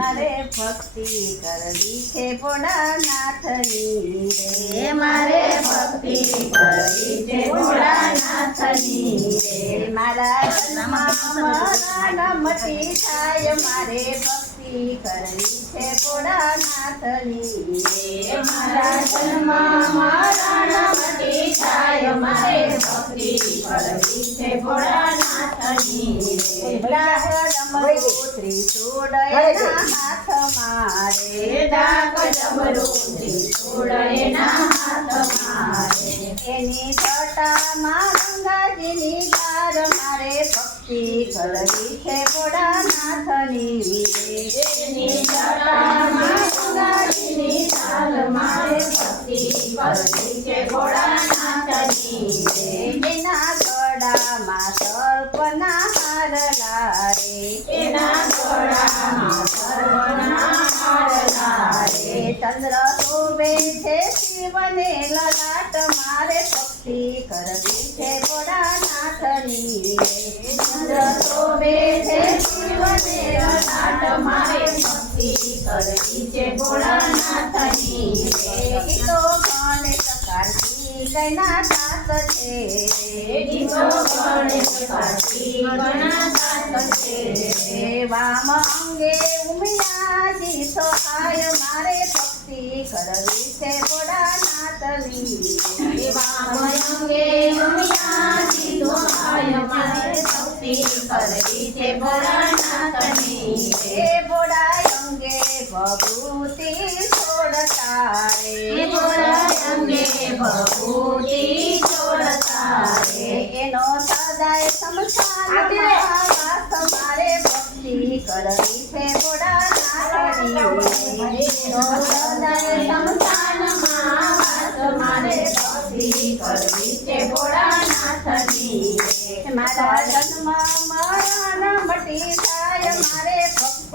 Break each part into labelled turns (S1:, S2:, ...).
S1: ભક્તિ કરવી છે ભોળાનાથની
S2: રે. મારે ભક્તિ કરવી છે ભોળાનાથની
S1: રે. મારા મટી થાય. મારે ભક્તિ કરવી છે ભોળાનાથની
S2: રે. મારા જન્મ મટી જાય મારે ભક્તિ કરવી છે ભોળાનાથની
S1: ત્રિશુળ એના હાથમાં રે
S2: હે ડાક
S1: જટામાં ગંગાજીની ધાર મારે
S2: એની મારે.
S1: એના ગળામાં સર્પના હાર લારે
S2: એના ગળામાં સર્પના હાર લારે.
S1: ચંદ્ર શોભે છે શિવને લલાટ મારે ભક્તિ કરવી છે ભોળાનાથની રે
S2: ચંદ્ર શોભે છે શિવને લલાટ મારે ભક્તિ કરવી છે ભોળાનાથની રે.
S1: તો ગણેશ કાર્તિકના સાત છે. વામ અંગે ઉમિયાજી સહાય મારે ભક્તિ કરવી છે ભોળાનાથની
S2: છે ભોળાનાથની
S1: હે ભોળા અંગે ભભૂતિ છોડતા રે
S2: ભોળાયંગે ભભૂતિ છોડતા રે.
S1: એનો સદાય વાસ મારે ભક્તિ કરવી છે ભોળાનાથની
S2: એનો સદાય સંસારમાં મારે ભક્તિ કરવી છે ભોળાનાથની
S1: મારા જન્મ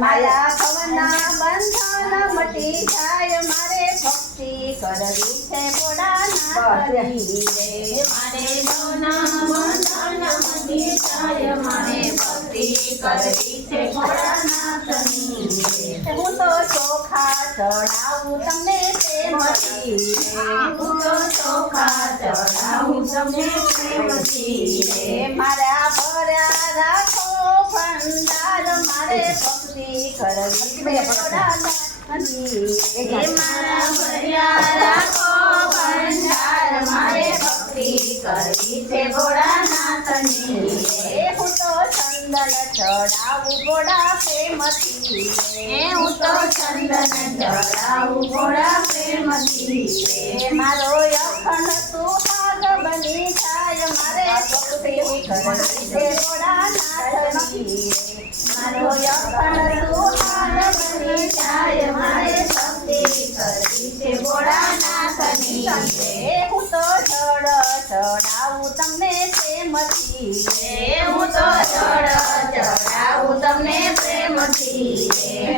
S1: મારા ભવના બંધન મારે ભક્તિ કરવી છે
S2: ભક્તિ કરવી.
S1: હું તો ચોખા ચડાવું તમને
S2: ચડાવું તમને
S1: મારા ભર્યા રાખો ભંડાર મારે
S2: ભર્યા રાખો ભંડાર ભક્તિ કરવી છે ભોળાનાથની
S1: હું તો ચંદન ચડાવું ભોળા પ્રેમથી
S2: હું તો ચંદન ચડાવું રે
S1: મારો અખંડ બની મારે
S2: અખંડ સુહાગ બની જાય. મારે ભક્તિ કરવી છે ભોળાનાથની.
S1: હું તો જળ ચડાવું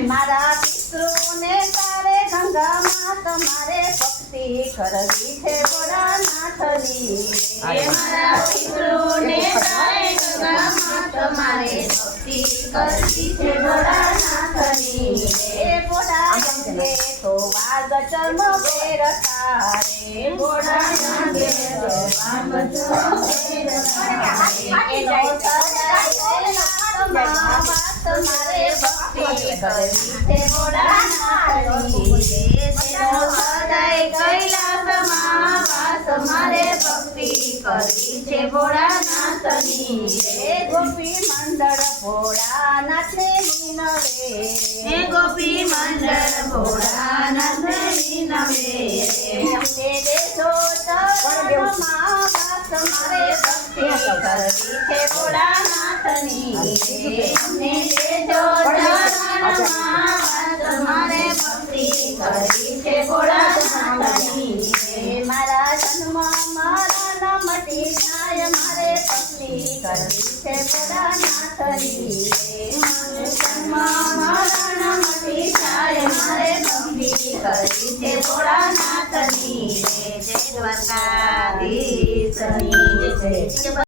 S1: મારા પિતૃને તારે ગંગામાં તમારે ભક્તિ કરવી છે ભોળાનાથની
S2: હે મારા પિતૃને તારે ગંગામાં તમારે ભક્તિ કરવી છે ભોળાનાથની રે.
S1: રે ભોળા અંગે તો વાગ ચર્મ પહેરતા રે
S2: ભોળા અંગે તો વાગજો પહેરતા રે.
S1: એનો સદાય વાસ મારે ભક્તિ કરવી છે ભોળાનાથની રે
S2: ભોળાનાથની
S1: ગોપી મંડળ ભોળાનાથને વિનવે
S2: હે ગોપી મંડળ ભોળાનાથ વિનવે.
S1: અમને દેશો ચરણમાં વાસ મારે ભક્તિ કરી છે ભોળાનાથની
S2: મારે
S1: મારા જન્મ મરણ મટી જાય મારે ભક્તિ કરવી છે ભોળાનાથની રે
S2: જન્મ મારે જય દ્વારકાધીશની જય